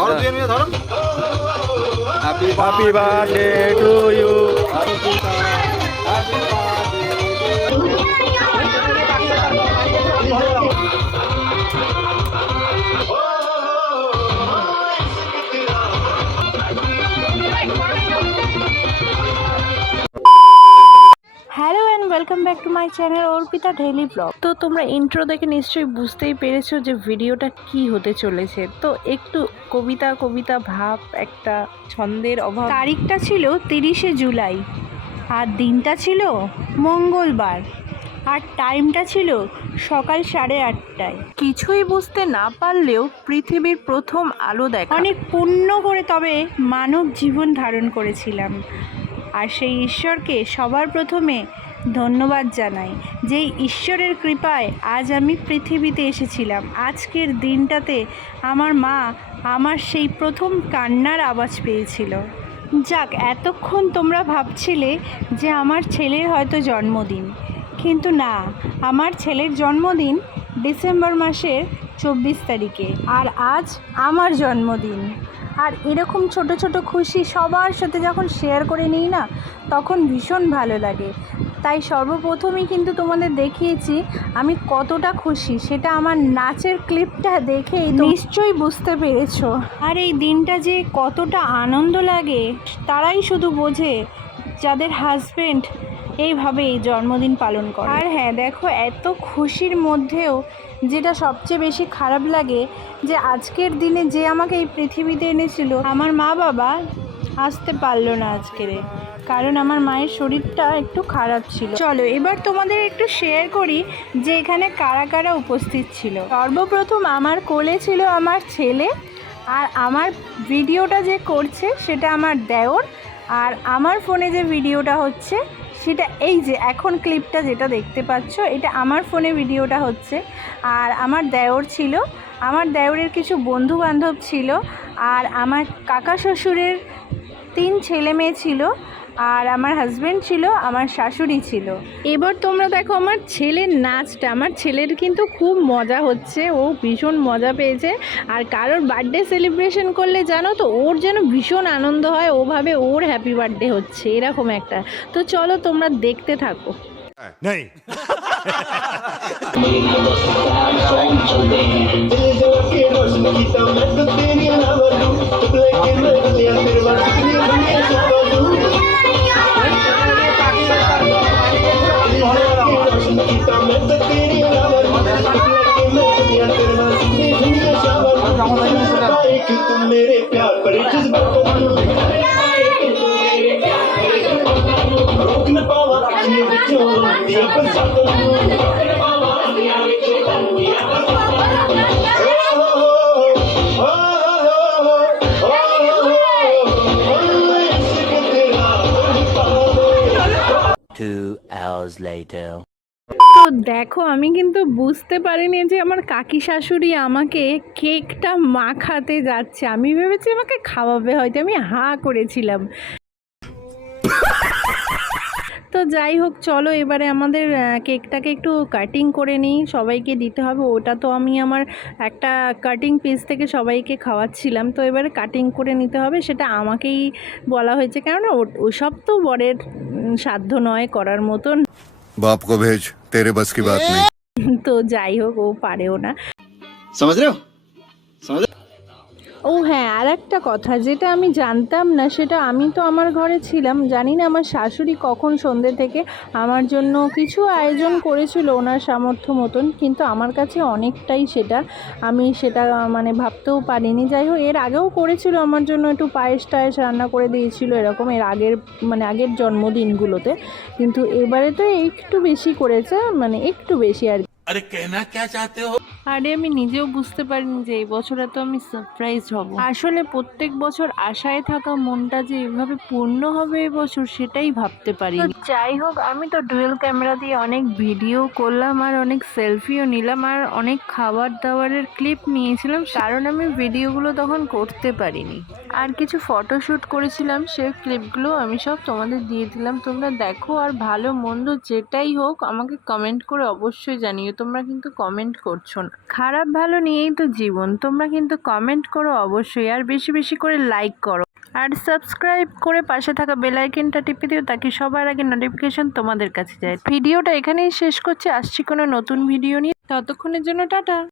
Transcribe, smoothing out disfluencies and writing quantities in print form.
ধরো দুই মিনিট ধরো। Happy birthday to you. Hello and welcome back to my channel Arpita daily blog. তো তোমরা ইন্ট্রো দেখে নিশ্চয়ই বুঝতেই পেরেছো যে ভিডিওটা কি হতে চলেছে। তো একটু কবিতা কবিতা ভাব, একটা ছন্দের অভাব। তারিখটা ছিল 30শে জুলাই আর দিনটা ছিল মঙ্গলবার আর টাইমটা ছিল সকাল 8:30টায়। কিছুই বুঝতে না পারলেও পৃথিবীর প্রথম আলো দেখা, অনেক পুণ্য করে তবে মানব জীবন ধারণ করেছিলাম। আর সেই ঈশ্বরকে সবার প্রথমে ধন্যবাদ জানাই, যেই ঈশ্বরের কৃপায় আজ আমি পৃথিবীতে এসেছিলাম। আজকের দিনটাতে আমার মা আমার সেই প্রথম কান্নার আওয়াজ পেয়েছিল। যাক, এতক্ষণ তোমরা ভাবছিলে যে আমার ছেলের হয়তো জন্মদিন, কিন্তু না, আমার ছেলের জন্মদিন ডিসেম্বর মাসের 24 তারিখে, আর আজ আমার জন্মদিন। আর এরকম ছোট ছোট খুশি সবার সাথে যখন শেয়ার করে নিই না, তখন ভীষণ ভালো লাগে। তাই সর্বপ্রথমেই কিন্তু তোমাদের দেখিয়েছি আমি কতটা খুশি, সেটা আমার নাচের ক্লিপটা দেখেই নিশ্চয়ই বুঝতে পেরেছো। আর এই দিনটা যে কতটা আনন্দ লাগে তারাই শুধু বোঝে, যাদের হাজব্যান্ড এইভাবেই জন্মদিন পালন করে। আর হ্যাঁ, দেখো, এত খুশির মধ্যেও যেটা সবচেয়ে বেশি খারাপ লাগে, যে আজকের দিনে যে আমাকে এই পৃথিবীতে এনেছিল, আমার মা বাবা আসতে পারলো না আজকের, কারণ আমার মায়ের শরীরটা একটু খারাপ ছিল। চলো এবার তোমাদের একটু শেয়ার করি যে এখানে কারা কারা উপস্থিত ছিল। সর্বপ্রথম আমার কোলে ছিল আমার ছেলে, আর আমার ভিডিওটা যে করছে সেটা আমার দেওর, আর আমার ফোনে যে ভিডিওটা হচ্ছে সেটা এই যে এখন ক্লিপটা যেটা দেখতে পাচ্ছ, এটা আমার ফোনে ভিডিওটা হচ্ছে। আর আমার দেওর ছিল, আমার দেওরের কিছু বন্ধু বান্ধব ছিল, আর আমার কাকা শ্বশুরের 3 ছেলে মেয়ে ছিল, আর আমার হাজব্যান্ড ছিল, আমার শাশুড়ি ছিল। এবার তোমরা দেখো আমার ছেলের নাচটা। আমার ছেলের কিন্তু খুব মজা হচ্ছে, ও ভীষণ মজা পেয়েছে। আর কারোর বার্থডে সেলিব্রেশন করলে জানো তো ওর যেন ভীষণ আনন্দ হয়, ওভাবে ওর হ্যাপি বার্থডে হচ্ছে এরকম একটা। তো চলো তোমরা দেখতে থাকো। नहीं तुम मेरे प्यार पर रोक न पावा अपने विचों दिया पर তো দেখো, আমি কিন্তু বুঝতে পারিনি যে আমার কাকি শাশুড়ি আমাকে কেকটা মাখাতে যাচ্ছে। আমি ভেবেছি আমাকে খাওয়াবে, হয়তো আমি হাঁ করেছিলাম। তো যাই হোক, চলো এবারে আমাদের কেকটাকে একটু কাটিং করে নিই, সবাইকে দিতে হবে। ওটা তো আমি আমার একটা কাটিং পিস থেকে সবাইকে খাওয়াচ্ছিলাম, তো এবারে কাটিং করে নিতে হবে। সেটা আমাকেই বলা হয়েছে, কেননা ওসব তো বরের সাধ্য নয় করার মতন। बाप को भेज, तेरे बस की बात नहीं। তো যাই হোক, ও পারেও না। समझ रहे हो? समझ रहे हो? ও হ্যাঁ, আর একটা কথা যেটা আমি জানতাম না, সেটা আমি তো আমার ঘরে ছিলাম, জানি না আমার শাশুড়ি কখন সন্ধ্যে থেকে আমার জন্য কিছু আয়োজন করেছিল ওনার সামর্থ্য মতন, কিন্তু আমার কাছে অনেকটাই সেটা, আমি সেটা মানে ভাবতেও পারিনি। যাই হোক, এর আগেও করেছিল আমার জন্য, একটু পায়েস টায়েস রান্না করে দিয়েছিল এরকম, এর আগের মানে আগের জন্মদিনগুলোতে, কিন্তু এবারে তো একটু বেশি করেছে, মানে একটু বেশি আর কি। अरे कहना क्या चाहते हो? আরে আমি নিজেও বুঝতে পারিনি যে এই বছর এত আমি সারপ্রাইজ হব। আসলে প্রত্যেক বছর আশায় থাকা মনটা যে এভাবে পূর্ণ হবে এবছর, সেটাই ভাবতে পারিনি। যাই হোক, আমি তো ডুয়েল ক্যামেরা দিয়ে অনেক ভিডিও করলাম, আর অনেক সেলফিও নিলাম, আর অনেক খাবার দাবারের ক্লিপ নিয়েছিলাম, কারণ আমি ভিডিওগুলো তখন করতে পারিনি। আর কিছু ফটোশ্যুট করেছিলাম, সেই ক্লিপগুলো আমি সব তোমাদের দিয়ে দিলাম। তোমরা দেখো, আর ভালো মন্দ যেটাই হোক আমাকে কমেন্ট করে অবশ্যই জানিও। তোমরা কিন্তু কমেন্ট করছো না। খারাপ ভালো নিয়েই তো জীবন, তোমরা কিন্তু কমেন্ট করো অবশ্যই, আর বেশি বেশি করে লাইক করো, আর সাবস্ক্রাইব করে পাশে থাকা বেল আইকনটা টিপে দিও তাকে সবার আগে নোটিফিকেশন তোমাদের কাছে যায়। ভিডিওটা এখানেই শেষ করছি, আসছি কোনো নতুন ভিডিও নিয়ে, ততক্ষণের জন্য টাটা।